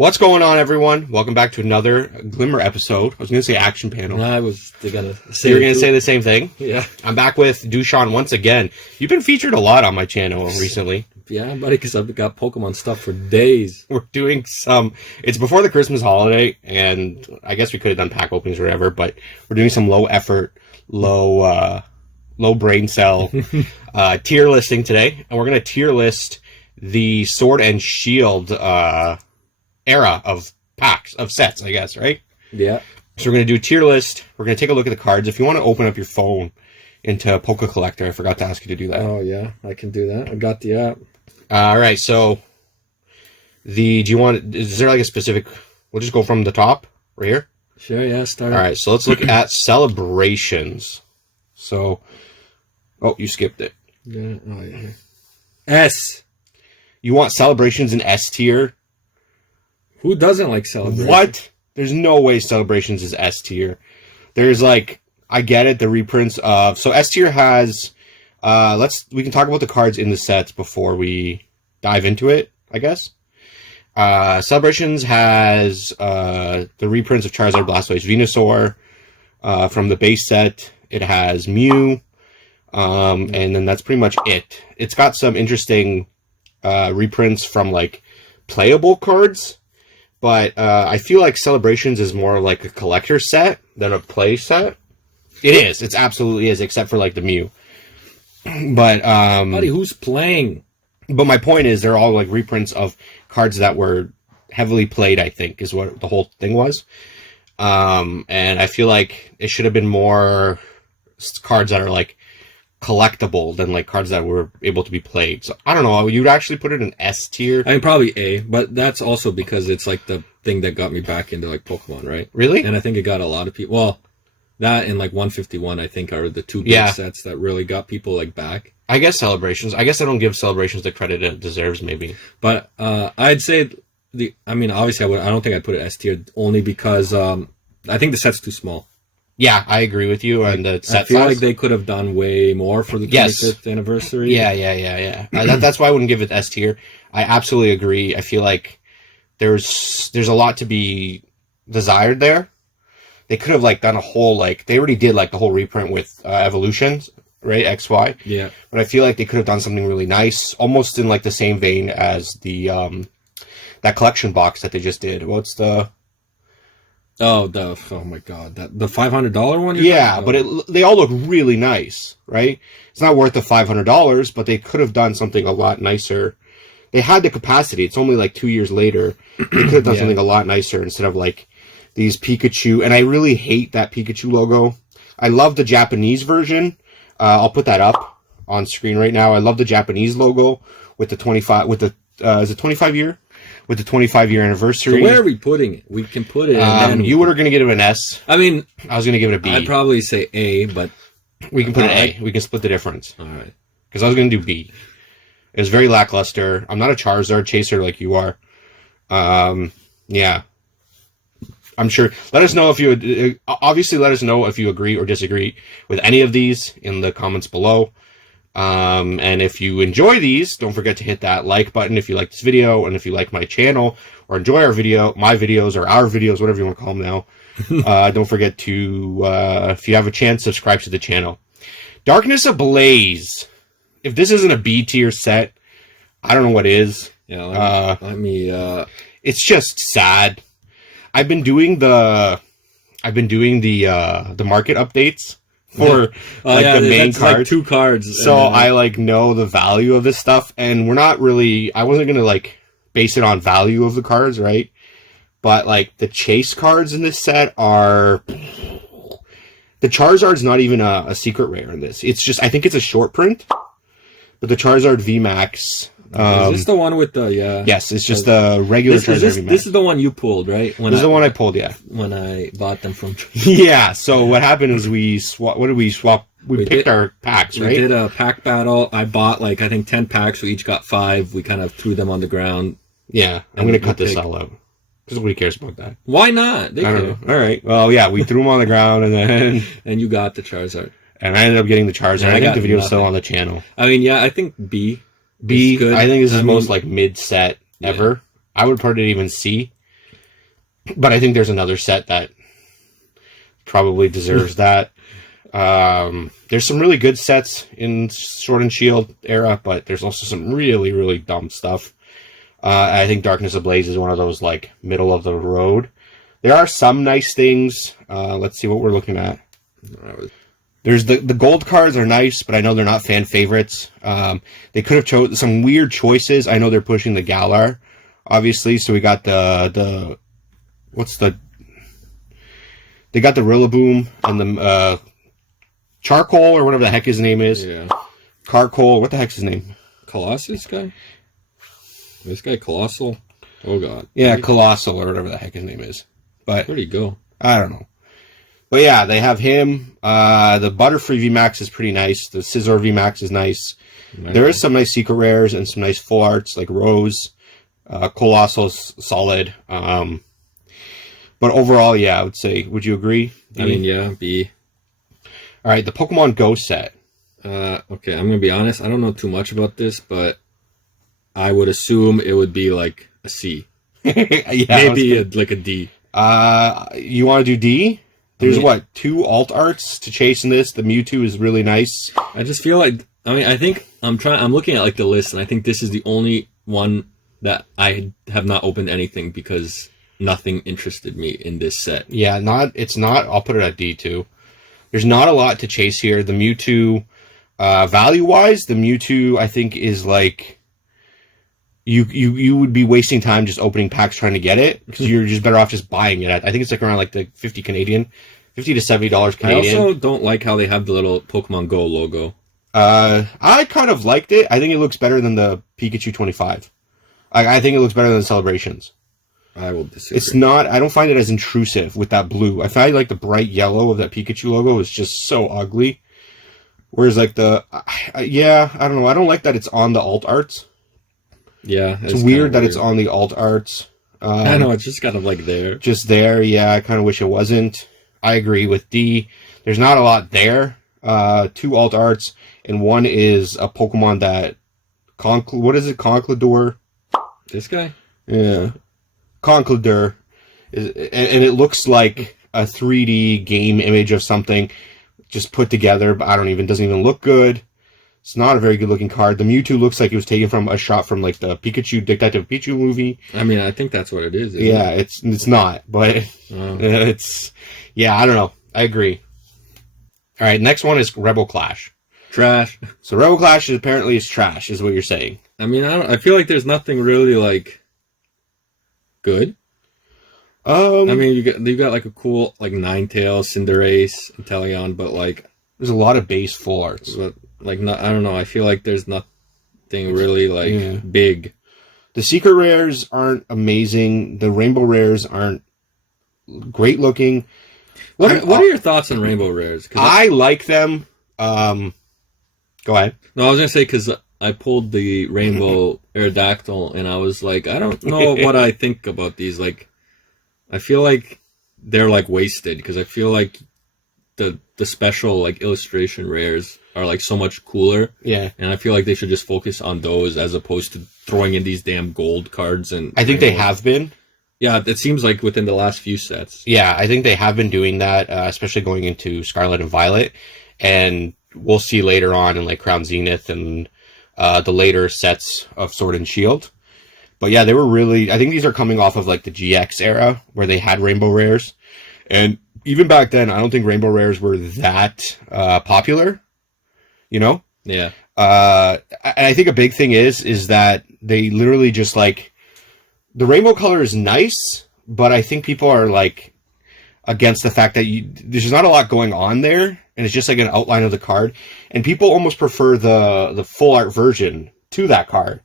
What's going on, everyone? Welcome back to another Glimmer episode. I was going to say action panel. No, I was going to say... You were going to say the same thing? Yeah. I'm back with Dushan once again. You've been featured a lot on my channel recently. Yeah, buddy, because I've got Pokemon stuff for days. We're doing some... It's before the Christmas holiday, and I guess we could have done pack openings or whatever, but we're doing some low-effort, low brain cell tier listing today. And we're going to tier list the Sword and Shield era of packs, of sets, I guess, right? Yeah. So we're going to do a tier list. We're going to take a look at the cards. If you want to open up your phone into Poke Collector, I forgot to ask you to do that. Oh, yeah, I can do that. I got the app. All right, so is there like a specific, we'll just go from the top, right here? Sure, yeah, start. All right, so let's look at celebrations. So, oh, you skipped it. Yeah, oh, yeah. S. You want celebrations in S tier? Who doesn't like celebrations? What? There's no way celebrations is S tier. There's like, I get it, the reprints of, so S tier has, we can talk about the cards in the sets before we dive into it, I guess. Celebrations has the reprints of Charizard, Blastoise, Venusaur. From the base set, it has Mew. And then that's pretty much it. It's got some interesting reprints from like playable cards. But I feel like Celebrations is more like a collector set than a play set. It is. It absolutely is, except for like the Mew. But buddy, who's playing? But my point is, they're all like reprints of cards that were heavily played, I think, is what the whole thing was. And I feel like it should have been more cards that are like collectible than like cards that were able to be played. So I don't know, you'd actually put it in S tier. I mean, probably A, but that's also because it's like the thing that got me back into like Pokemon, right? Really? And I think it got a lot of people. Well, that and like 151, I think, are the two big sets that really got people like back. I guess Celebrations. I guess I don't give Celebrations the credit it deserves, maybe. But I'd say obviously I don't think I'd put it S tier only because I think the set's too small. Yeah, I agree with you. And the set I feel size, like they could have done way more for the 25th anniversary. Yeah. That's why I wouldn't give it S tier. I absolutely agree. I feel like there's a lot to be desired there. They could have like done a whole they already did like the whole reprint with Evolutions, right? XY. Yeah. But I feel like they could have done something really nice, almost in like the same vein as the that collection box that they just did. What's the oh my god, the $500 one? Yeah, but they all look really nice, right? It's not worth the $500, but they could have done something a lot nicer. They had the capacity. It's only like 2 years later. They could have done something a lot nicer instead of like these Pikachu. And I really hate that Pikachu logo. I love the Japanese version. I'll put that up on screen right now. I love the Japanese logo with the 25 with the is it 25 year? With the 25-year anniversary. So where are we putting it? We can put it in. You were going to give it an S. I mean, I was going to give it a B. I'd probably say A, but we can put an A. We can split the difference. All right. Because I was going to do B. It was very lackluster. I'm not a Charizard chaser like you are. Yeah. I'm sure. Let us know if you... Obviously, let us know if you agree or disagree with any of these in the comments below. And if you enjoy these, don't forget to hit that like button if you like this video, and if you like my channel or enjoy my videos or our videos, whatever you want to call them now. Don't forget to, if you have a chance, subscribe to the channel. Darkness Ablaze. If this isn't a B tier set, I don't know what is. Yeah, it's just sad. I've been doing the market updates for the main card. Like 2 cards. So I know the value of this stuff, and I wasn't gonna base it on value of the cards, right? But the chase cards in this set are the Charizard's not even a secret rare in this. It's just, I think it's a short print. But the Charizard VMAX. Is this the one with the yes, it's just the regular Charizard VMAX. This is the one you pulled, right? This is the one I pulled, yeah. When I bought them from yeah, so what happened is we picked our packs, right? We did a pack battle. I bought I think 10 packs. We each got 5. We kind of threw them on the ground. Yeah, I'm going to cut this all out. Because nobody cares about that. Why not? I don't know. All right. Well, yeah, we threw them on the ground and then... and you got the Charizard. And I ended up getting the Charizard. I think the video is still on the channel. I mean, yeah, I think B. I think this is most mid set ever. I would put it even C. But I think there's another set that probably deserves that. There's some really good sets in Sword and Shield era, but there's also some really, really dumb stuff. I think Darkness Ablaze is one of those, like, middle of the road. There are some nice things. Let's see what we're looking at. There's the gold cards are nice, but I know they're not fan favorites. They could have chosen some weird choices. I know they're pushing the Galar, obviously. So we got they got the Rillaboom and the Charcoal or whatever the heck his name is. Yeah. Carcoal. What the heck's his name? Colossus guy? This guy Colossal? Oh, God. Yeah, Colossal or whatever the heck his name is. But where'd he go? I don't know. But yeah, they have him. The Butterfree VMAX is pretty nice. The Scizor VMAX is nice. There is some nice secret rares and some nice full arts like Rose. Colossal's solid. But overall, yeah, I would say. Would you agree? I mean, yeah, B. All right, the Pokemon Go set. Okay, I'm gonna be honest. I don't know too much about this, but I would assume it would be like a C. Yeah, maybe like a D. You want to do D? There's what, 2 alt arts to chase in this. The Mewtwo is really nice. I just feel like, I think I'm looking at like the list, and I think this is the only one that I have not opened anything because nothing interested me in this set. Yeah, I'll put it at D too. There's not a lot to chase here. The Mewtwo, value-wise, the Mewtwo, I think, is like, you would be wasting time just opening packs trying to get it, because you're just better off just buying it. I think it's like around like the $50 to $70 Canadian. I also don't like how they have the little Pokemon Go logo. I kind of liked it. I think it looks better than the Pikachu 25. I think it looks better than the Celebrations. I will disagree. It's not, I don't find it as intrusive with that blue. I find like the bright yellow of that Pikachu logo is just so ugly. Whereas like yeah, I don't know. I don't like that it's on the alt arts. Yeah. It's weird that it's on the alt arts. I know, it's just kind of like there. Just there, yeah. I kind of wish it wasn't. I agree with D. There's not a lot there. 2 alt arts, and one is a Pokemon that... what is it? Conkeldurr? This guy? Yeah. Conkeldurr. And it looks like a 3D game image of something just put together, but doesn't even look good. It's not a very good looking card. The Mewtwo looks like it was taken from a shot from like the Pikachu Detective Pikachu movie. I mean, I think that's what it is. Yeah, it's not, but it's, yeah, I don't know. I agree. All right, next one is Rebel Clash. Trash. So Rebel Clash apparently is trash, is what you're saying. I mean, I feel like there's nothing really like good. I mean, you got like a cool like Ninetales, Cinderace, Inteleon, but like there's a lot of base full arts. But like, I don't know. I feel like there's nothing really like big. The secret rares aren't amazing. The rainbow rares aren't great looking. What are your thoughts on rainbow rares? I like them. Go ahead. No, I was gonna say because I pulled the rainbow Aerodactyl and I was like, I don't know what I think about these. Like, I feel like they're like wasted because I feel like the special like illustration rares are like so much cooler. Yeah. And I feel like they should just focus on those as opposed to throwing in these damn gold cards. And I think they have been. Yeah, it seems like within the last few sets. Yeah, I think they have been doing that, especially going into Scarlet and Violet. And we'll see later on in like Crown Zenith and the later sets of Sword and Shield. But yeah, they were really... I think these are coming off of like the GX era where they had rainbow rares. And even back then, I don't think rainbow rares were that popular. You know? Yeah. And I think a big thing is that they literally just like... The rainbow color is nice, but I think people are like against the fact that there's not a lot going on there, and it's just like an outline of the card. And people almost prefer the full art version to that card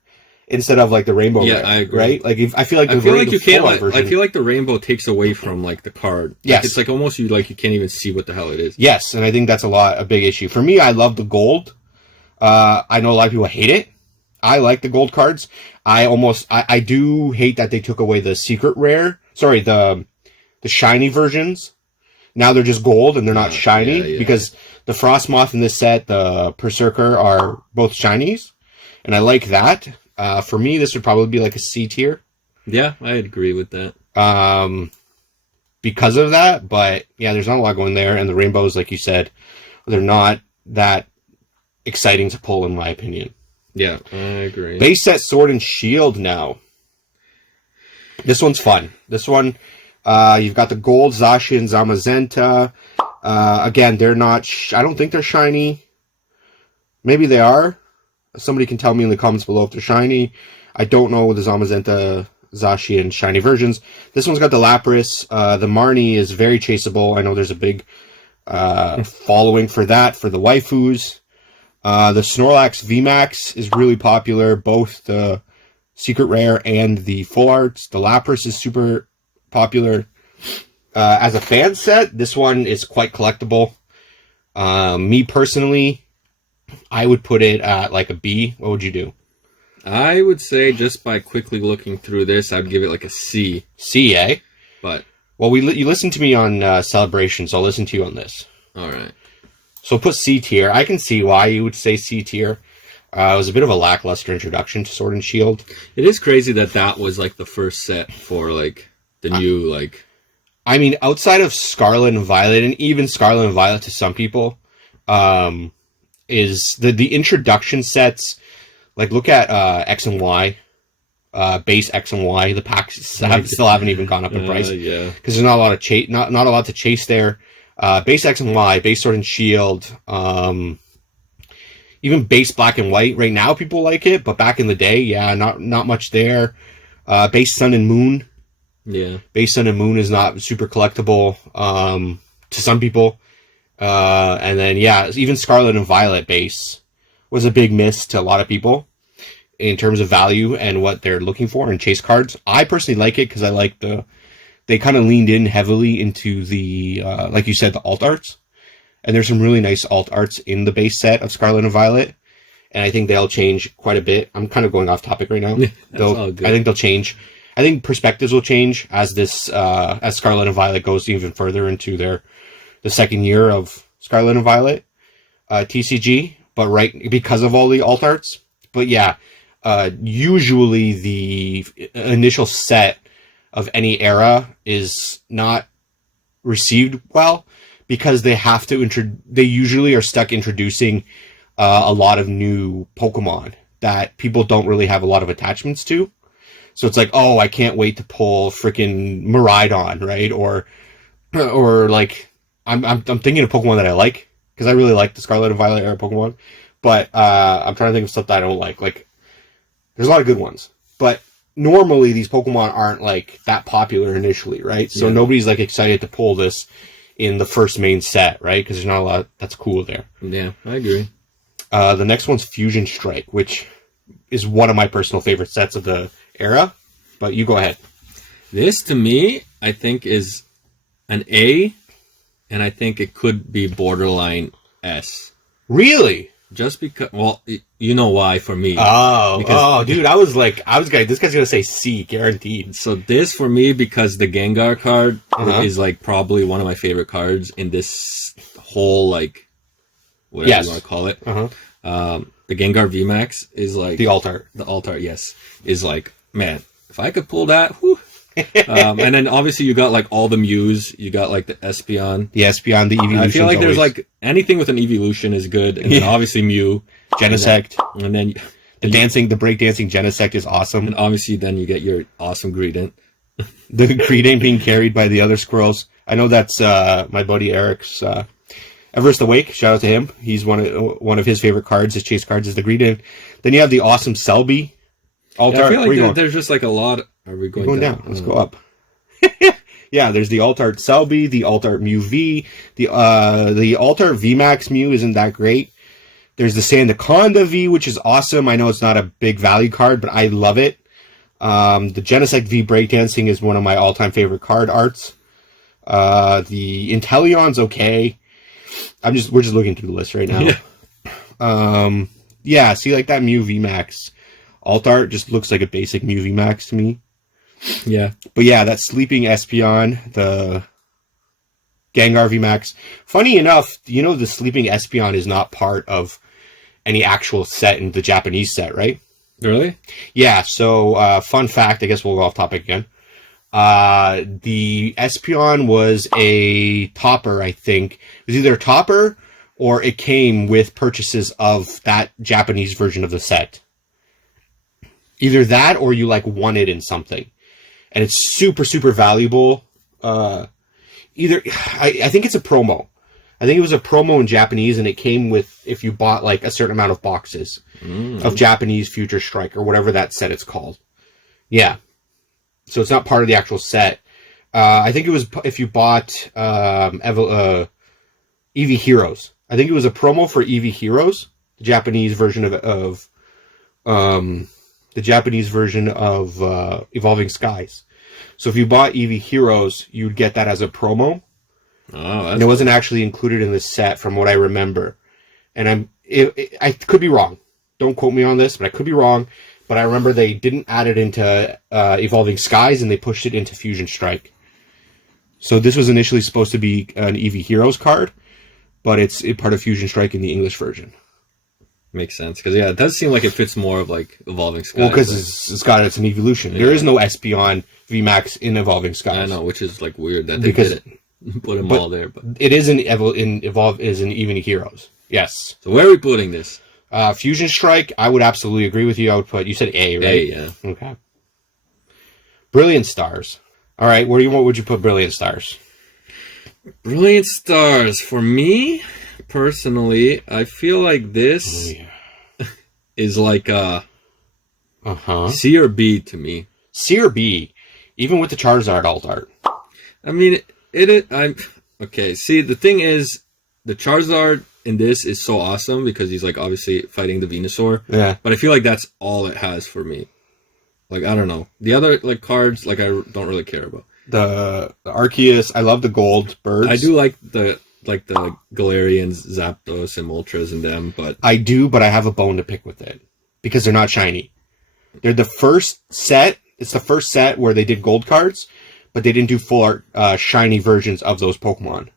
instead of like the rainbow. Yeah, rare, I agree. Right? Like I feel like you can't. I feel like the rainbow takes away from like the card. Like, yes, it's like almost you can't even see what the hell it is. Yes, and I think that's a big issue for me. I love the gold. I know a lot of people hate it. I like the gold cards. I do hate that they took away the secret rare. Sorry, the shiny versions. Now they're just gold and they're not shiny because the Frostmoth in this set, the Berserker are both shinies. And I like that. For me, this would probably be like a C tier. Yeah, I agree with that. because of that. But yeah, there's not a lot going there, and the rainbows, like you said, they're not that exciting to pull, in my opinion. Yeah, I agree. Base set Sword and Shield now. This one's fun. This one, you've got the gold Zashi and Zamazenta. Again, they're not... I don't think they're shiny. Maybe they are. Somebody can tell me in the comments below if they're shiny. I don't know the Zamazenta, Zashi, and shiny versions. This one's got the Lapras. The Marnie is very chaseable. I know there's a big following for that, for the waifus. The Snorlax VMAX is really popular, both the Secret Rare and the Full Arts. The Lapras is super popular. As a fan set, this one is quite collectible. Me personally, I would put it at like a B. What would you do? I would say, just by quickly looking through this, I'd give it like a C. C, eh? But well, you listened to me on Celebration, so I'll listen to you on this. all right. So put C tier. I can see why you would say C tier. It was a bit of a lackluster introduction to Sword and Shield. It is crazy that was like the first set for like the new like. I mean, outside of Scarlet and Violet, and even Scarlet and Violet to some people, is the introduction sets. Like, look at X and Y, base X and Y. The packs still haven't even gone up in price. Yeah, because there's not a lot of not a lot to chase there. Base X and Y, base Sword and Shield, even base Black and White. Right now, people like it, but back in the day, yeah, not much there. Base Sun and Moon. Yeah. Base Sun and Moon is not super collectible to some people. And then, yeah, even Scarlet and Violet base was a big miss to a lot of people in terms of value and what they're looking for in chase cards. I personally like it because I like they kind of leaned in heavily into the, like you said, the alt arts. And there's some really nice alt arts in the base set of Scarlet and Violet. And I think they'll change quite a bit. I'm kind of going off topic right now. All good. I think they'll change. I think perspectives will change as this, as Scarlet and Violet goes even further into the second year of Scarlet and Violet TCG. But because of all the alt arts. But yeah, usually the initial set of any era is not received well because they have to they usually are stuck introducing a lot of new Pokemon that people don't really have a lot of attachments to. So it's like, oh, I can't wait to pull freaking Miraidon, right? Or like I'm thinking of Pokemon that I like because I really like the Scarlet and Violet era Pokemon, but I'm trying to think of stuff that I don't like. Like, there's a lot of good ones, but normally these Pokemon aren't like that popular initially, right? So nobody's like excited to pull this in the first main set, right? Because there's not a lot that's cool there. Yeah, I agree. The next one's Fusion Strike, which is one of my personal favorite sets of the era, but you go ahead. This, to me, I think is an A, and I think it could be borderline S. Really? Just because, well, you know why for me. Dude, this guy's gonna say C, guaranteed. So this for me, because the Gengar card is like probably one of my favorite cards in this whole, like, whatever you want to call it. The Gengar VMAX is like... The alt art. The alt art, yes. Is like, man, if I could pull that, whew. And then obviously you got like all the Mews. You got like the Espeon. The Espeon, the Evolution. I feel like there's like anything with an Evolution is good. And then obviously Mew. Genesect. And then the breakdancing Genesect is awesome. And obviously then you get your awesome Greedent. The Greedent being carried by the other squirrels. I know that's my buddy Eric's Everest Awake. Shout out to him. He's one of his favorite cards. His chase cards is the Greedent. Then you have the awesome Selby. Altart. Yeah, I feel like there's just like a lot. Are we going down? Let's go up. Yeah, there's the Altart Selby, the Altart Mew V, the Altart VMAX Mew isn't that great. There's the Sandaconda V, which is awesome. I know it's not a big value card, but I love it. The Genesect V Breakdancing is one of my all-time favorite card arts. The Inteleon's okay. We're just looking through the list right now. Yeah, see, like that Mew VMAX alt art just looks like a basic Mew VMAX to me. Yeah. But yeah, that Sleeping Espeon, the Gengar VMAX. Funny enough, the Sleeping Espeon is not part of any actual set in the Japanese set, right? Really? Yeah, so fun fact, I guess we'll go off topic again. The Espeon was a topper, I think. It was either a topper or it came with purchases of that Japanese version of the set. Either that or you like won it in something. And it's super, super valuable. I think it's a promo. I think it was a promo in Japanese, and it came with, if you bought like a certain amount of boxes of Japanese Future Strike or whatever that set it's called. Yeah. So it's not part of the actual set. I think it was if you bought Eevee Heroes. I think it was a promo for Eevee Heroes, the Japanese version of Evolving Skies. So if you bought Eevee Heroes, you'd get that as a promo. Oh, and it wasn't actually included in the set from what I remember. And I could be wrong. Don't quote me on this, but I could be wrong. But I remember they didn't add it into Evolving Skies, and they pushed it into Fusion Strike. So this was initially supposed to be an Eevee Heroes card, but it's part of Fusion Strike in the English version. Makes sense, because yeah, it does seem like it fits more of like Evolving Skies. Well, because it's an evolution. Yeah. There is no Espeon VMAX in Evolving Skies. I know, which is like weird that they did it. Put them all there, but it is in Eevee Heroes. Yes. So where are we putting this? Fusion Strike, I would absolutely agree with you. I would put, you said A, right? A, yeah. Okay. Brilliant Stars. All right, what would you put Brilliant Stars? Brilliant Stars. For me, personally, I feel like this is like a C or B to me. C or B, even with the Charizard altart. I mean, okay, see, the thing is, the Charizard in this is so awesome because he's like obviously fighting the Venusaur. Yeah. But I feel like that's all it has for me. Like, I don't know. The other like cards, like I don't really care about. The Arceus, I love the gold birds. I do like the Galarians, Zapdos, and Moltres and them, but I do, but I have a bone to pick with it because they're not shiny. They're the first set. It's the first set where they did gold cards, but they didn't do full art shiny versions of those Pokemon.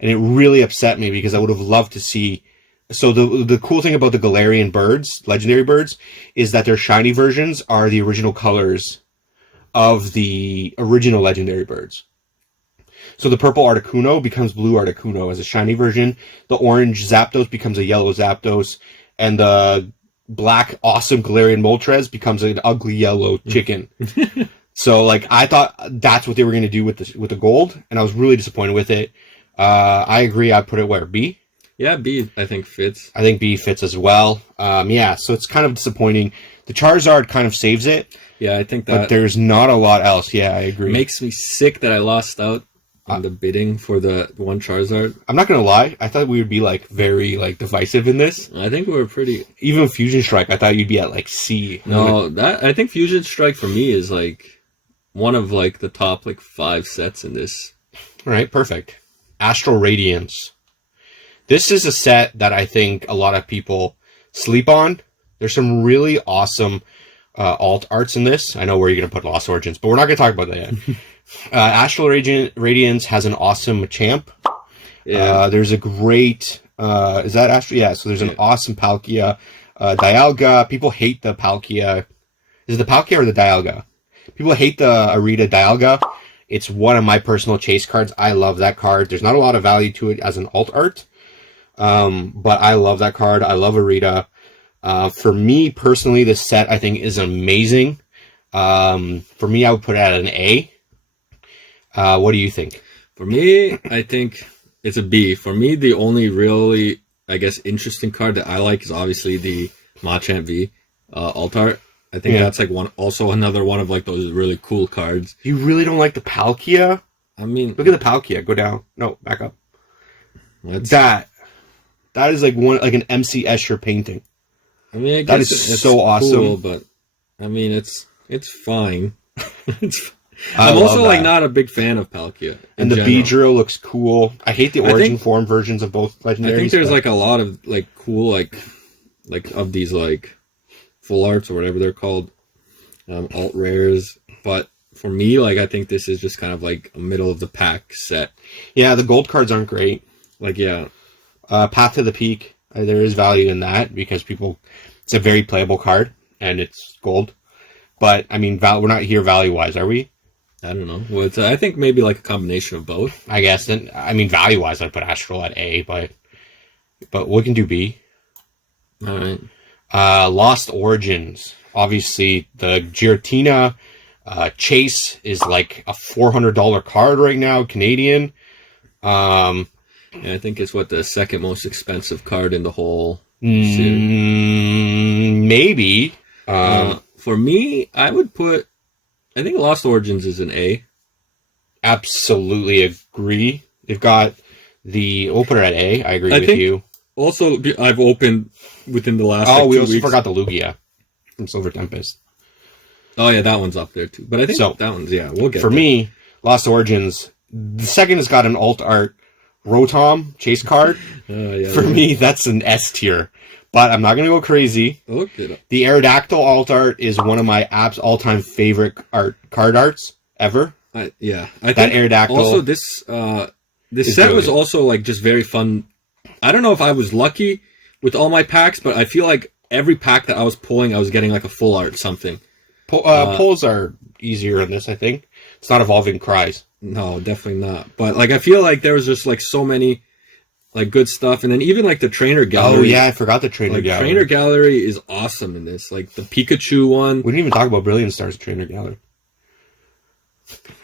And it really upset me because I would have loved to see. So the cool thing about the Galarian birds, legendary birds, is that their shiny versions are the original colors of the original legendary birds. So the purple Articuno becomes blue Articuno as a shiny version. The orange Zapdos becomes a yellow Zapdos. And the black awesome Galarian Moltres becomes an ugly yellow chicken. So like I thought that's what they were going to do with the gold, and I was really disappointed with it. I agree. I'd put it where? B? Yeah, B I think fits. I think B fits as well. Yeah, so it's kind of disappointing. The Charizard kind of saves it. Yeah, I think that. But there's not a lot else. Yeah, I agree. Makes me sick that I lost out on the bidding for the one Charizard. I'm not gonna lie. I thought we would be like very like divisive in this. I think we were pretty. Even Fusion Strike, I thought you'd be at like C. No, I think Fusion Strike for me is like one of like the top like 5 sets in this. All right, perfect. Astral Radiance. This is a set that I think a lot of people sleep on. There's some really awesome alt arts in this. I know where you're going to put Lost Origins, but we're not going to talk about that yet. Astral Radiance has an awesome Machamp. Yeah. There's a great... is that Astral? Yeah, so there's an awesome Palkia. Dialga. People hate the Palkia. Is it the Palkia or the Dialga? People hate the Arita Dialga. It's one of my personal chase cards. I love that card. There's not a lot of value to it as an alt art. But I love that card. I love Arita. For me, personally, this set, I think, is amazing. For me, I would put it at an A. What do you think? For me, I think it's a B. For me, the only really, I guess, interesting card that I like is obviously the Machamp V Altart. I think that's like another one of like those really cool cards. You really don't like the Palkia? I mean, look at the Palkia. Go down. No, back up. That is like an MC Escher painting. I mean, I guess that is so awesome. Cool, but I mean, it's fine. I'm also like not a big fan of Palkia. And the Beedrill looks cool. I hate the origin form versions of both legendaries. I think there's like a lot of like cool like of these like full arts or whatever they're called, alt rares. But for me, like I think this is just kind of like a middle of the pack set. Yeah, the gold cards aren't great. Like yeah, Path to the Peak. There is value in that because it's a very playable card and it's gold. But I mean, we're not here value wise, are we? I don't know. Well, I think maybe like a combination of both. I guess. And I mean, value-wise, I'd put Astral at A, but we can do B. All right. Lost Origins. Obviously, the Giratina Chase is like a $400 card right now, Canadian. Yeah, I think it's the second most expensive card in the whole series. Maybe. For me, I think Lost Origins is an A. Absolutely agree. They've got we'll put it at A. I agree with you. Also, I've opened within the last. Oh, we 2 also weeks. forgot the Lugia from Silver Tempest. Oh yeah, that one's up there too. But I think that one's we'll get. For me, Lost Origins. The second has got an alt art Rotom chase card. For me, that's an S tier. But I'm not gonna go crazy. Look it up. The Aerodactyl alt art is one of my all-time favorite card arts ever. I that think Aerodactyl. Also, this set was also like just very fun. I don't know if I was lucky with all my packs, but I feel like every pack that I was pulling, I was getting like a full art something. Pulls are easier in this, I think. It's not evolving cries. No, definitely not. But like, I feel like there was just like so many like good stuff, and then even like the trainer gallery. Oh yeah, I forgot the trainer gallery. Trainer gallery is awesome in this. Like the Pikachu one. We didn't even talk about Brilliant Stars trainer gallery.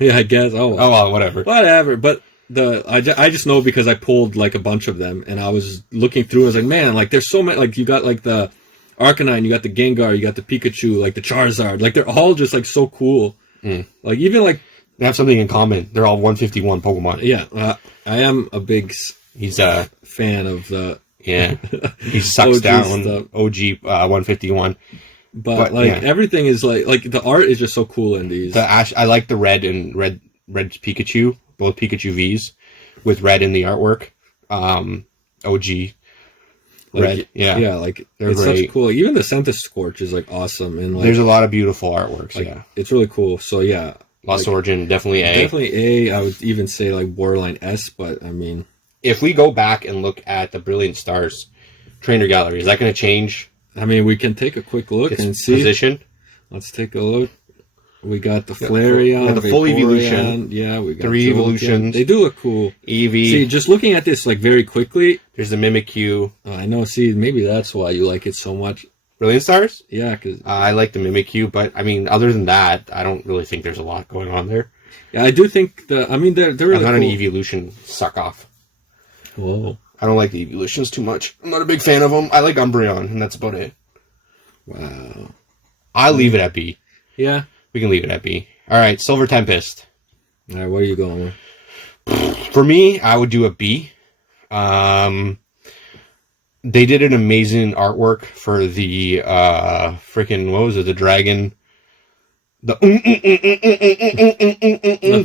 Yeah, I guess. Oh well, whatever. Whatever. But I just know because I pulled like a bunch of them, and I was looking through. I was like, man, like there's so many. Like you got like the Arcanine, you got the Gengar, you got the Pikachu, like the Charizard. Like they're all just like so cool. Like even like they have something in common. They're all 151 Pokemon. Yeah, I am a big. He's a fan of the he sucks down stuff. OG 151. But everything is like the art is just so cool in these. I like the red Pikachu, both Pikachu V's with red in the artwork. OG red, like it's great. Such cool. Even the Centiskorch is like awesome, and like there's a lot of beautiful artworks. Like, it's really cool. So yeah, Lost Origin definitely A. Definitely A. I would even say like borderline S, but I mean, if we go back and look at the Brilliant Stars trainer gallery, is that going to change? I mean, we can take a quick look and see. Position. Let's take a look. We got the Flareon, the full evolution. Yeah, we got 3 evolutions. They do look cool. Eevee. See, just looking at this like very quickly. There's the Mimikyu. I know. See, maybe that's why you like it so much. Brilliant Stars? Yeah, because I like the Mimikyu, but I mean, other than that, I don't really think there's a lot going on there. Yeah, I do think they're really I'm not cool. an evolution suck off. Whoa. I don't like the evolutions too much. I'm not a big fan of them. I like Umbreon, and that's about it. Wow. I'll leave it at B. Yeah. We can leave it at B. All right, Silver Tempest. All right, where are you going with? For me, I would do a B. They did an amazing artwork for the freaking, what was it, the dragon. The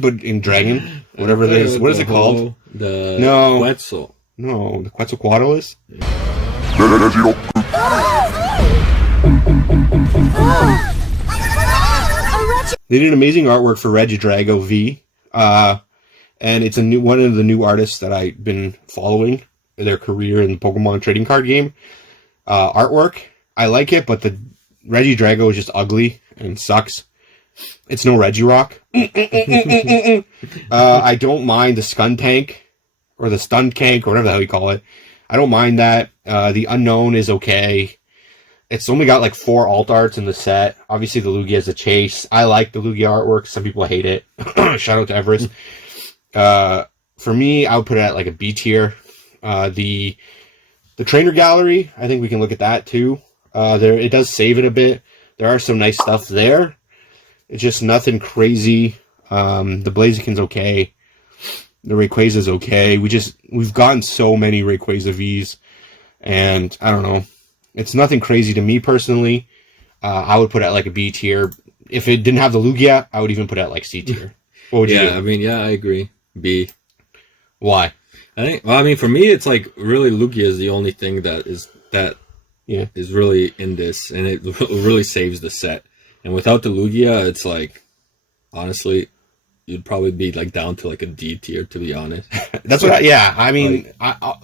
but in dragon, whatever it is. What is it called? Quetzal. No, the Quetzalcoatlus. They did amazing artwork for Regidrago V, and it's one of the new artists that I've been following their career in the Pokemon trading card game. Artwork, I like it, but the Regidrago is just ugly and sucks. It's no Regirock. I don't mind the Skuntank or the Stuntank or whatever the hell you call it. I don't mind that. The Unknown is okay. It's only got like 4 alt arts in the set. Obviously, the Lugia is a chase. I like the Lugia artwork. Some people hate it. Shout out to Everest. For me, I would put it at like a B tier. The trainer gallery, I think we can look at that too. It does save it a bit. There are some nice stuff there. It's just nothing crazy. The Blaziken's okay. The Rayquaza's okay. We've gotten so many Rayquaza V's, and I don't know. It's nothing crazy to me personally. I would put it at like a B tier. If it didn't have the Lugia, I would even put it at like C tier. What would you do? I mean, I agree. B. Why? For me, it's like really Lugia is the only thing that is really in this, and it really saves the set. And without the Lugia, it's like, honestly, you'd probably be like down to like a D tier, to be honest. That's what.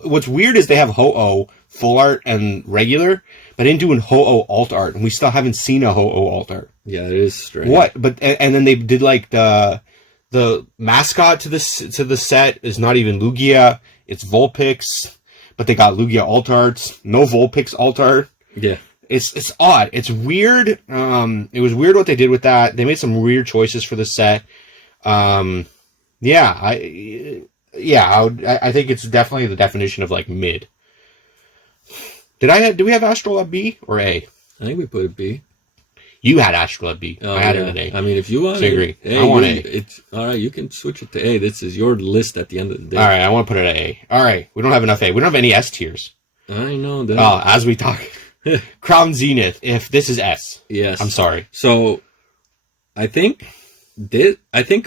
What's weird is they have Ho-Oh full art and regular, but they didn't do an Ho-Oh alt art, and we still haven't seen a Ho-Oh alt art. Yeah, it is strange. What? But and then they did like the The mascot to the set is not even Lugia, it's Vulpix, but they got Lugia altarts, no Vulpix altart. Yeah. It's odd. It's weird. It was weird what they did with that. They made some weird choices for the set. I think it's definitely the definition of like mid. Do we have Astrolab B or A? I think we put a B. You had Astrolab B. Oh, I had it at A. I mean, if you want I agree. A, I want A. It's all right. You can switch it to A. This is your list at the end of the day. All right, I want to put it at A. All right, we don't have enough A. We don't have any S tiers. I know that. As we talk, Crown Zenith. If this is S, yes. I'm sorry. So, I think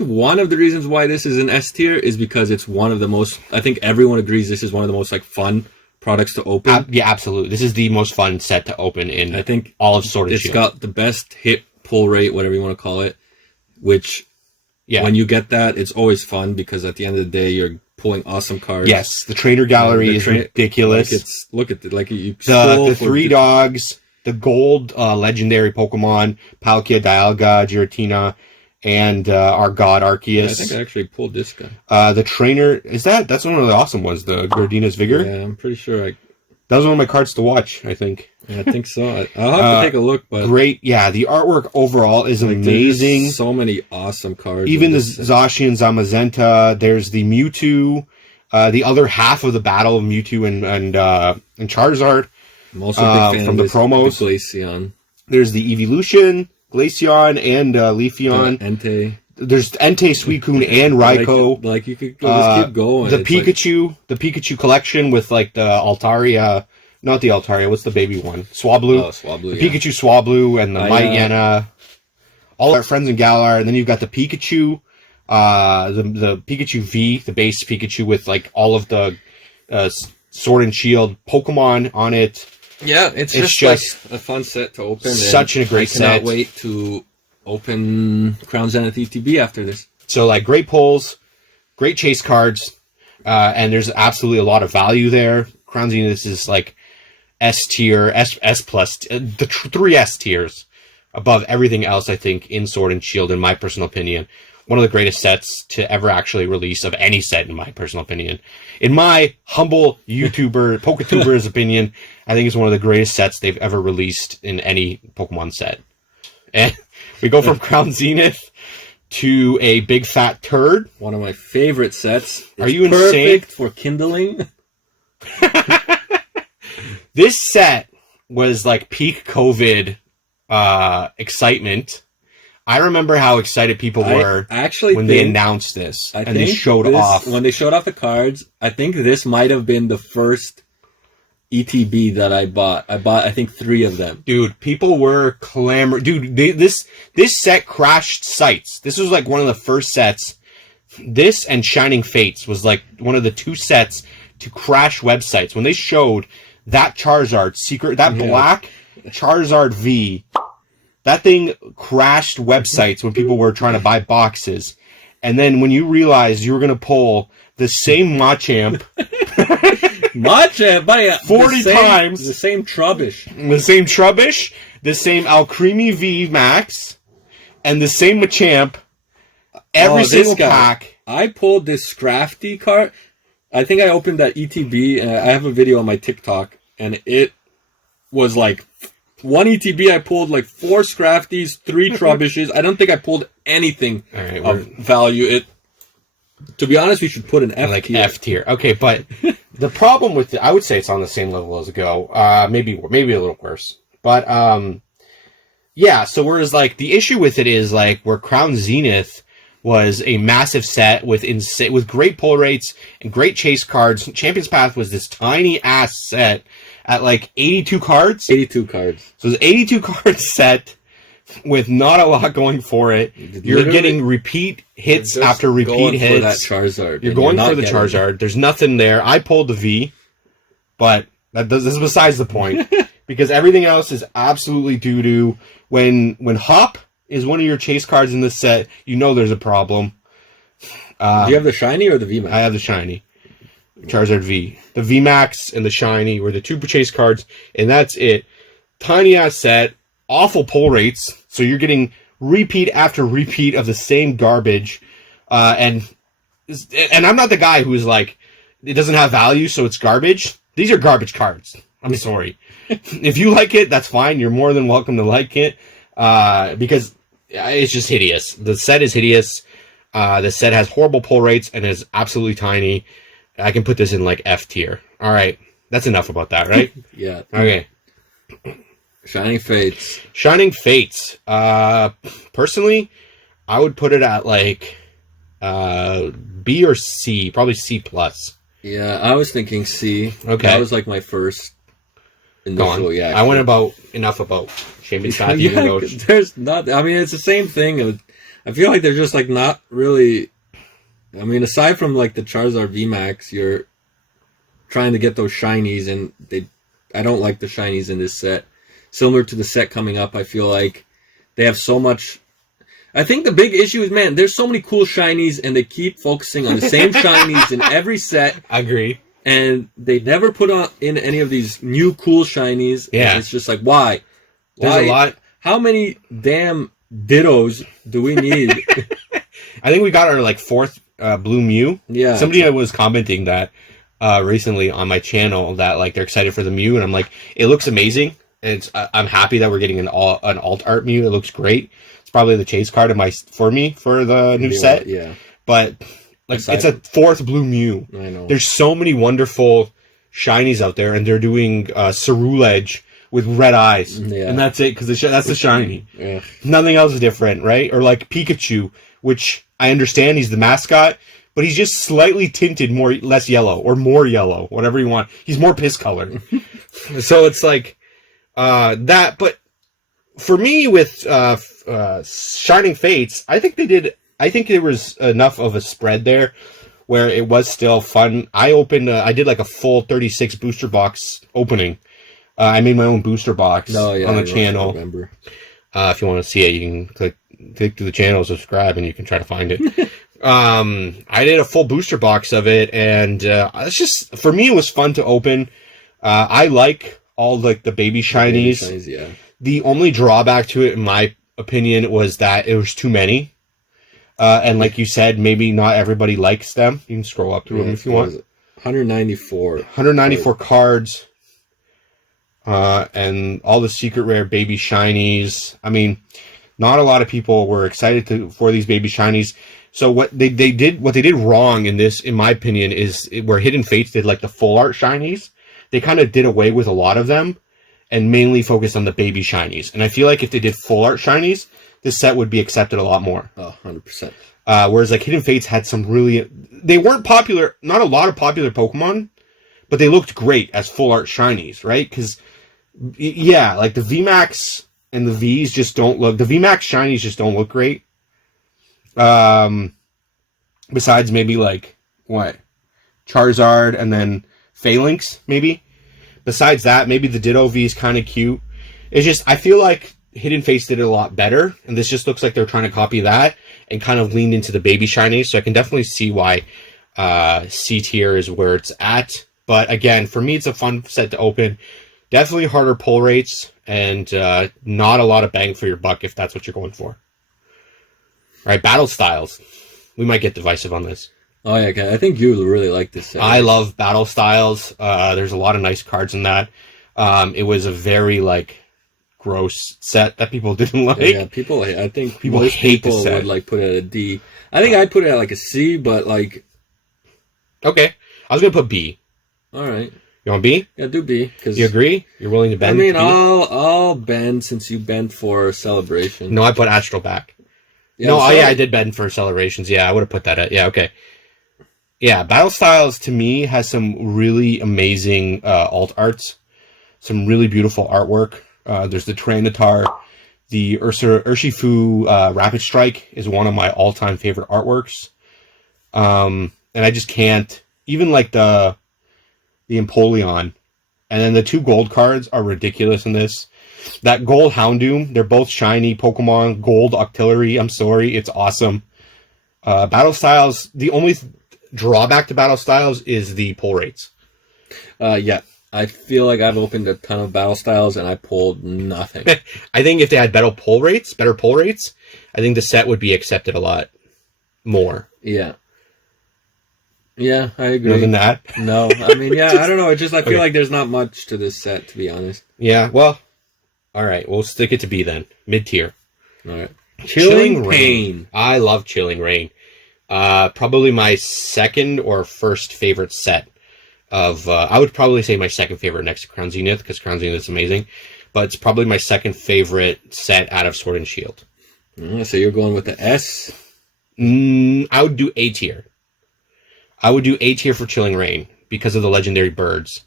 one of the reasons why this is an S tier is because it's one of the most. I think everyone agrees this is one of the most like fun products to open. Yeah, absolutely. This is the most fun set to open in. I think all of Sword and Shield. It's got the best hit pull rate, whatever you want to call it. Which, when you get that, it's always fun because at the end of the day, you're pulling awesome cards. Yes, the trainer gallery is ridiculous. Like look at it, like you. The three dogs, the gold legendary Pokemon, Palkia, Dialga, Giratina, and our god Arceus. Yeah, I think I actually pulled this guy. The trainer that's one of the awesome ones. The Giratina's Vigor. Yeah, I'm pretty sure. That was one of my cards to watch. I think. Yeah, I think so. I'll have to take a look. But great, yeah. The artwork overall is amazing. So many awesome cards. Even the Zacian Zamazenta. There's the Mewtwo. The other half of the battle of Mewtwo and Charizard. I'm also a big fan from the promos. The Glaceon. There's the Evolution, Glaceon, and Leafeon. Entei. There's Entei, Suicune, and Raikou. Like you could just keep going. The Pikachu collection with like the Altaria, not the Altaria. What's the baby one? Swablu. Oh, Swablu. The Pikachu Swablu and the Mightyena. All our friends in Galar, and then you've got the Pikachu, the Pikachu V, the base Pikachu with like all of the Sword and Shield Pokemon on it. Yeah, it's just like a fun set to open. Such a great set. I cannot wait to open Crown Zenith ETB after this. So like great pulls, great chase cards, and there's absolutely a lot of value there. Crown Zenith is like S tier, S plus, the three S tiers above everything else. I think in Sword and Shield, in my personal opinion, one of the greatest sets to ever actually release of any set, in my personal opinion. In my humble YouTuber, PokeTuber's opinion, I think it's one of the greatest sets they've ever released in any Pokemon set. And we go from Crown Zenith to a big fat turd. One of my favorite sets. Are you insane? Perfect for kindling. This set was like peak COVID excitement. I remember how excited people were when they announced this and they showed off. When they showed off the cards, I think this might have been the first ETB that I bought. I think 3 of them. Dude, people were clamoring. Dude, this set crashed sites. This was like one of the first sets. This and Shining Fates was like one of the 2 sets to crash websites. When they showed that Charizard black Charizard V, that thing crashed websites when people were trying to buy boxes. And then when you realized you were going to pull the same Machamp... Machamp, by 40 times. The same Trubbish. The same Trubbish, the same Alcremie V Max, and the same Machamp. Every single pack. I pulled this Scrafty card. I think I opened that ETB, and I have a video on my TikTok, and it was like... One ETB, I pulled like 4 Scrafties, 3 Trubbishes. I don't think I pulled anything of value. To be honest, we should put an F tier. F tier. Okay, but the problem with it, I would say it's on the same level as Go. Maybe a little worse. But yeah. So whereas like the issue with it is like where Crown Zenith was a massive set with great pull rates and great chase cards. Champion's Path was this tiny ass set at like 82 cards. 82 cards. So it's an 82 card set with not a lot going for it. You're getting repeat hits after repeat hits. For that Charizard. You're going for the Charizard. There's nothing there. I pulled the V, but this is besides the point because everything else is absolutely doo-doo. When Hop is one of your chase cards in this set, you know there's a problem. Do you have the shiny or the VMAX? I have the shiny. Charizard V. The VMAX and the shiny were the 2 chase cards, and that's it. Tiny ass set, awful pull rates, so you're getting repeat after repeat of the same garbage. And I'm not the guy who's like, it doesn't have value, so it's garbage. These are garbage cards. I'm sorry. If you like it, that's fine. You're more than welcome to like it, because it's just hideous. The set is hideous. The set has horrible pull rates and is absolutely tiny. I can put this in like F tier. All right, that's enough about that, right? Yeah. Okay. Shining Fates. Shining Fates. Personally, I would put it at like B or C, probably C plus. Yeah, I was thinking C. Okay. That was like my first initial. Yeah, I went enough about Shaman's Path. Yeah, there's not. I mean, it's the same thing. I feel like they're just like not really. I mean, aside from like the Charizard VMAX, you're trying to get those shinies, and I don't like the shinies in this set. Similar to the set coming up, I feel like they have so much. I think the big issue is, man, there's so many cool shinies, and they keep focusing on the same shinies in every set. I agree. And they never put in any of these new cool shinies. Yeah. And it's just like, why? There's a lot. How many damn Dittos do we need? I think we got our like fourth Blue Mew. Yeah. Somebody was commenting that recently on my channel that like they're excited for the Mew, and I'm like, it looks amazing. And I'm happy that we're getting an alt art Mew. It looks great. It's probably the chase card for the new set. Yeah. But like it's a fourth Blue Mew. I know. There's so many wonderful shinies out there, and they're doing Ceruledge with red eyes. Yeah. And that's it, because that's the shiny. Ugh. Nothing else is different, right? Or like Pikachu, which I understand he's the mascot, but he's just slightly tinted less yellow, or more yellow, whatever you want. He's more piss colored. So it's like that. But for me with Shining Fates, I think there was enough of a spread there where it was still fun. I did like a full 36 booster box opening. I made my own booster box on the channel. Remember. If you want to see it, you can click to the channel, subscribe, and you can try to find it. I did a full booster box of it, and it's just, for me, it was fun to open. I like all like the baby shinies. Yeah. The only drawback to it, in my opinion, was that it was too many. And like you said, maybe not everybody likes them. You can scroll up through them if you want. 194. 194 cards. And all the secret rare baby shinies. I mean, not a lot of people were excited for these baby shinies. So what they did wrong in this, in my opinion, is where Hidden Fates did like the full art shinies. They kind of did away with a lot of them and mainly focused on the baby shinies. And I feel like if they did full art shinies, this set would be accepted a lot more. Oh, 100%. Whereas like Hidden Fates had some they weren't popular, not a lot of popular Pokemon, but they looked great as full art shinies, right? Because yeah, like the VMAX and the Vs just don't look, the VMAX shinies just don't look great. Besides maybe like Charizard and then Phalanx, maybe. Besides that, maybe the Ditto V is kind of cute. It's just, I feel like Hidden Fates did it a lot better, and this just looks like they're trying to copy that and kind of leaned into the baby shinies, so I can definitely see why C tier is where it's at. But again, for me, it's a fun set to open. Definitely harder pull rates, and not a lot of bang for your buck if that's what you're going for. All right, battle styles. We might get divisive on this. Oh yeah, okay. I think you really like this set. I love battle styles. There's a lot of nice cards in that. It was a very like gross set that people didn't like. Yeah, I think people hate the set. Would like put it at a D. I think I'd put it at like a C, but like. Okay, I was gonna put B. All right. You want B? Yeah, do B. You agree? You're willing to bend? I mean, I'll bend since you bent for Celebration. No, I put Astral back. Yeah, no, I did bend for Celebrations. Yeah, I would have put that at. Yeah, okay. Yeah, Battle Styles to me has some really amazing alt arts, some really beautiful artwork. There's the Tyranitar, the Urshifu Rapid Strike is one of my all-time favorite artworks. And I just can't, even like the Empoleon, and then the two gold cards are ridiculous in this. That gold Houndoom, they're both shiny Pokemon, gold Octillery, I'm sorry, it's awesome. Battle Styles, the only drawback to Battle Styles is the pull rates. Yeah, I feel like I've opened a ton of Battle Styles and I pulled nothing. I think if they had better pull rates, I think the set would be accepted a lot more. Yeah. Yeah, I agree. More than that? No, I mean, yeah, I don't know. It's just I feel like there's not much to this set, to be honest. Yeah, well, all right. We'll stick it to B then. Mid-tier. All right. Chilling Pain. Rain. I love Chilling Rain. Probably my second or first favorite set of... I would probably say my second favorite next to Crown Zenith, because Crown Zenith is amazing. But it's probably my second favorite set out of Sword and Shield. So you're going with the S? I would do A tier. I would do A tier for Chilling Rain because of the legendary birds.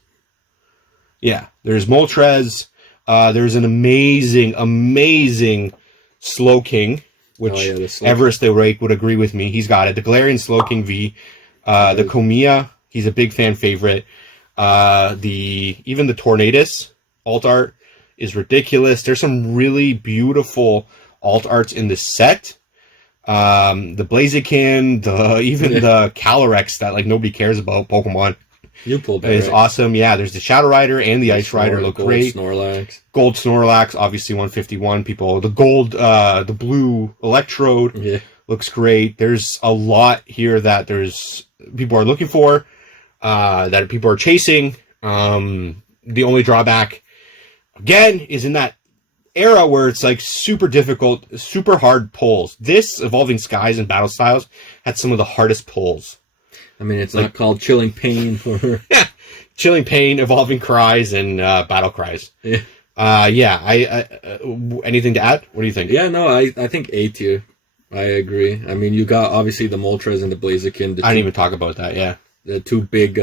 Yeah, there's Moltres. There's an amazing Slow King, which Everest the Rake would agree with me. He's got it. The Galarian Slow King V. The Komiya, he's a big fan favorite. Even the Tornadus alt art is ridiculous. There's some really beautiful alt arts in this set. The Blaziken, the Calyrex that like nobody cares about Pokemon. You pulled that, is right? awesome. Yeah, there's the Shadow Rider and the Ice Rider look great. Gold Snorlax, obviously 151 people. The the blue Electrode looks great. There's a lot here that people are looking for, that people are chasing. The only drawback, again, is in that era where it's like super difficult, super hard pulls. This Evolving Skies and Battle Styles had some of the hardest pulls. I mean, it's like, not called Chilling Pain or Chilling Pain, Evolving Cries, and Battle Cries. Yeah. Anything to add? What do you think? Yeah, no, I think A tier. I agree. I mean, you got obviously the Moltres and the Blaziken. I didn't even talk about that. Yeah, the two big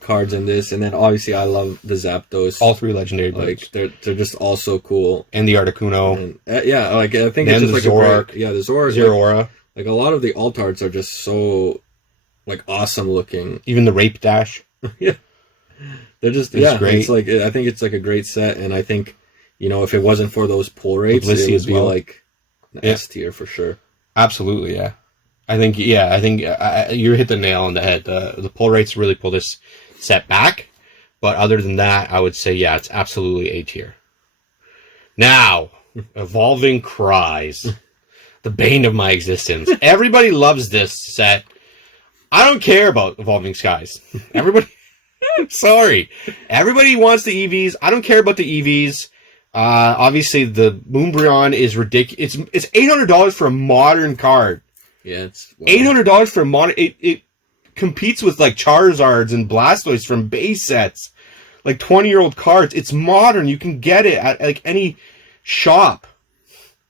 cards in this, and then obviously I love the Zapdos. All three legendary birds. Like they're just all so cool. And the Articuno. And, like I think it's just like Zoroark. the Zoroark. Zeraora. Like a lot of the alt arts are just so like awesome looking. Even the Rape Dash. Yeah. They're just great. It's like I think it's like a great set, and I think if it wasn't for those pull rates, it would be like an S tier for sure. Absolutely, yeah. I think you hit the nail on the head. The pull rates really pull this set back, but other than that, I would say it's absolutely A tier. Now, Evolving Cries, the bane of my existence. Everybody loves this set. I don't care about Evolving Skies. Everybody. I'm sorry. Everybody wants the EVs. I don't care about the EVs. Obviously, the Moonbryon is ridiculous. It's $800 for a modern card. Yeah, it's $800 for a modern. It competes with like Charizards and Blastoise from base sets, like 20-year-old cards. It's modern. You can get it at like any shop.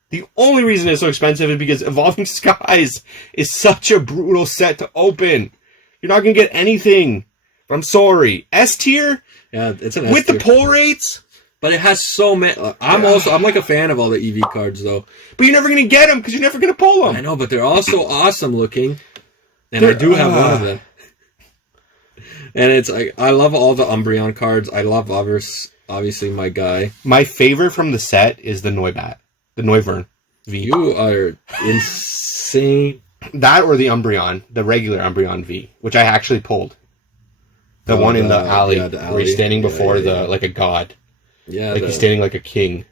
The only reason it's so expensive is because Evolving Skies is such a brutal set to open. You're not gonna get anything. I'm sorry. S tier? Yeah, it's an S with tier. The pull rates? But it has so many. I'm like a fan of all the EV cards though. But you're never going to get them because you're never going to pull them. I know, but they're all so awesome looking. And I do have one of them. And it's like, I love all the Umbreon cards. I love obviously my guy. My favorite from the set is the Noibat. The Noivern V. You are insane. That or the Umbreon. The regular Umbreon V. Which I actually pulled. The one in the alley, where he's standing before like a god. Yeah. Like he's standing like a king.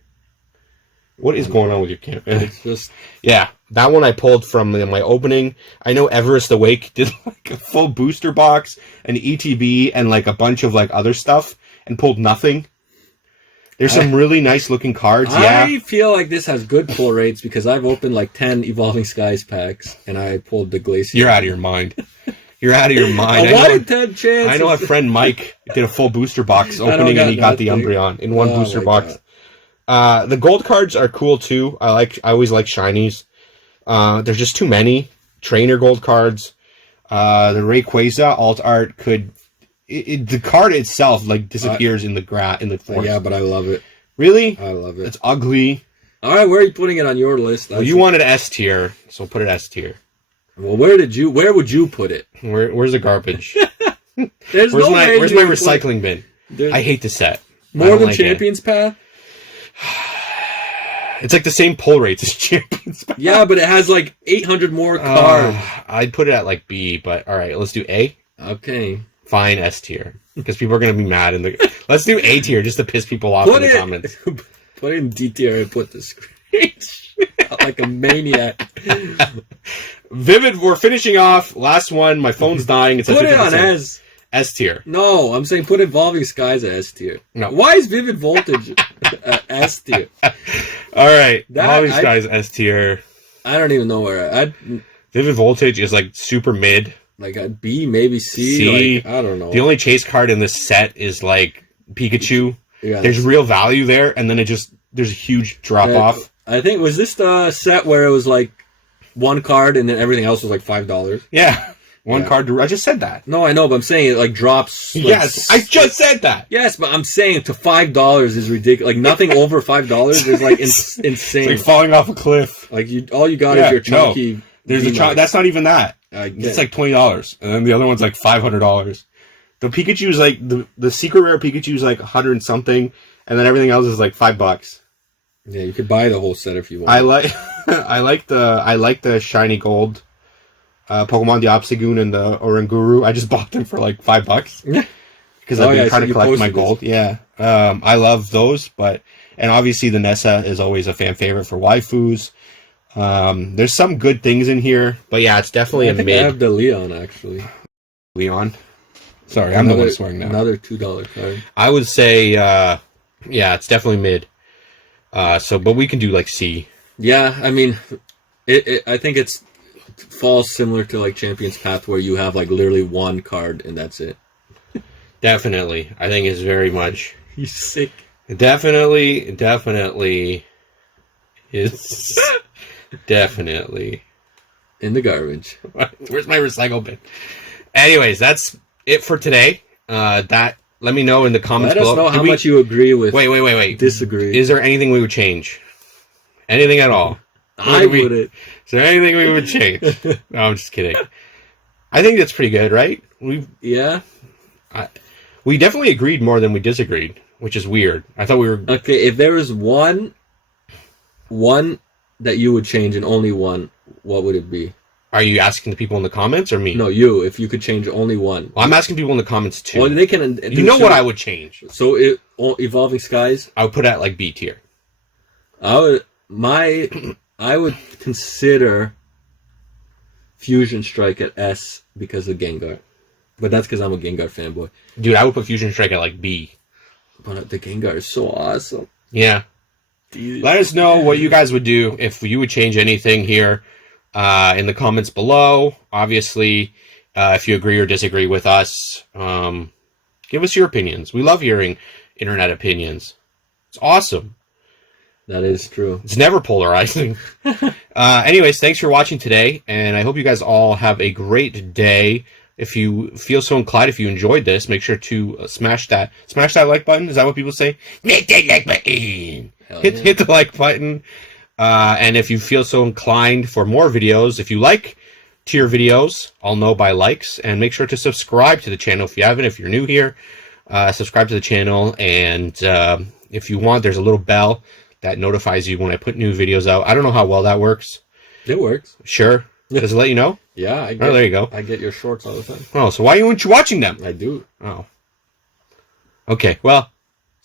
What is going on with your camera? It's just... Yeah, that one I pulled from my opening. I know Everest Awake did like a full booster box, an ETB, and like a bunch of like other stuff, and pulled nothing. There's some really nice looking cards, I feel like this has good pull rates because I've opened like 10 Evolving Skies packs, and I pulled the Glacier. You're out of your mind. You're out of your mind. A 1 in 10 chance. I know a friend, Mike, did a full booster box opening and he got the Umbreon in one booster box. The gold cards are cool too. I always like shinies. There's just too many. Trainer gold cards. The Rayquaza alt art the card itself like disappears in the forest. Yeah, but I love it. Really? I love it. It's ugly. All right, where are you putting it on your list? Well, you wanted S tier, so put it S tier. Well, where would you put it? Where's the garbage? Where's my recycling bin? I hate this set. More than Champions Path? It's like the same pull rates as Champions Path. Yeah, but it has like 800 more cards. I'd put it at like B, but alright, let's do A. Okay. Fine, S tier. Because people are going to be mad. Let's do A tier just to piss people off in the comments. Put in D tier and put the screenshot. like a maniac. Vivid, we're finishing off. Last one. My phone's dying. It's Put it on S tier. No, I'm saying put Evolving Skies at S tier. No. Why is Vivid Voltage S tier? All right. Evolving Skies S tier. I don't even know where I'd Vivid Voltage is like super mid. like a B, maybe C. C. Like, I don't know. The only chase card in this set is like Pikachu. Yeah, there's real value there, and then there's a huge drop off. I think was this the set where it was like one card and then everything else was like $5. Yeah, one card. I just said that. No, I know, but I'm saying it like drops. Like, yes, I just said that. Yes, but I'm saying to $5 is ridiculous. Like nothing over $5 is like insane. It's like falling off a cliff. Like all you got is your chunky. No, there's that's not even that. It's like $20, and then the other one's like $500. The Pikachu is like the secret rare Pikachu is like 100 and something, and then everything else is like $5. Yeah, you could buy the whole set if you want. I like the shiny gold Pokemon, the Obstagoon and the Oranguru. I just bought them for like $5 because I've been trying to collect my gold. Yeah, I love those, and obviously the Nessa is always a fan favorite for waifus. There's some good things in here, but yeah, it's definitely a mid. I have the Leon actually. Leon. Sorry, I'm the one swearing now. Another $2 card. I would say, yeah, it's definitely mid. But we can do like C. Yeah, I mean, I think it falls similar to like Champion's Path, where you have like literally one card and that's it. Definitely, I think it's very much. You sick. Definitely is definitely in the garbage. Where's my recycle bin? Anyways, that's it for today. Let me know in the comments below. Let us know how much you agree with. Wait. Disagree. Is there anything we would change? Anything at all? I wouldn't. Is there anything we would change? No, I'm just kidding. I think that's pretty good, right? We definitely agreed more than we disagreed, which is weird. I thought we were... Okay, if there was one that you would change and only one, what would it be? Are you asking the people in the comments or me? No, you. If you could change only one. Well, I'm asking people in the comments too. Well, they can. You know what I would change? So, Evolving Skies. I would put it at like B tier. I would consider Fusion Strike at S because of Gengar, but that's because I'm a Gengar fanboy. Dude, I would put Fusion Strike at like B. But the Gengar is so awesome. Yeah. Let us know what you guys would do if you would change anything here. In the comments below. Obviously, if you agree or disagree with us, give us your opinions. We love hearing internet opinions. It's awesome. That is true. It's never polarizing. Anyways, thanks for watching today, and I hope you guys all have a great day. If you feel so inclined, if you enjoyed this, make sure to smash that like button. Is that what people say? Hit that like button. Hit the like button. And if you feel so inclined for more videos, if you like tier videos, I'll know by likes. And make sure to subscribe to the channel if you haven't. If you're new here, subscribe to the channel. And if you want, there's a little bell that notifies you when I put new videos out. I don't know how well that works. It works. Sure. Does it let you know? Yeah. There you go. I get your shorts all the time. Oh, so why aren't you watching them? I do. Oh. Okay, well,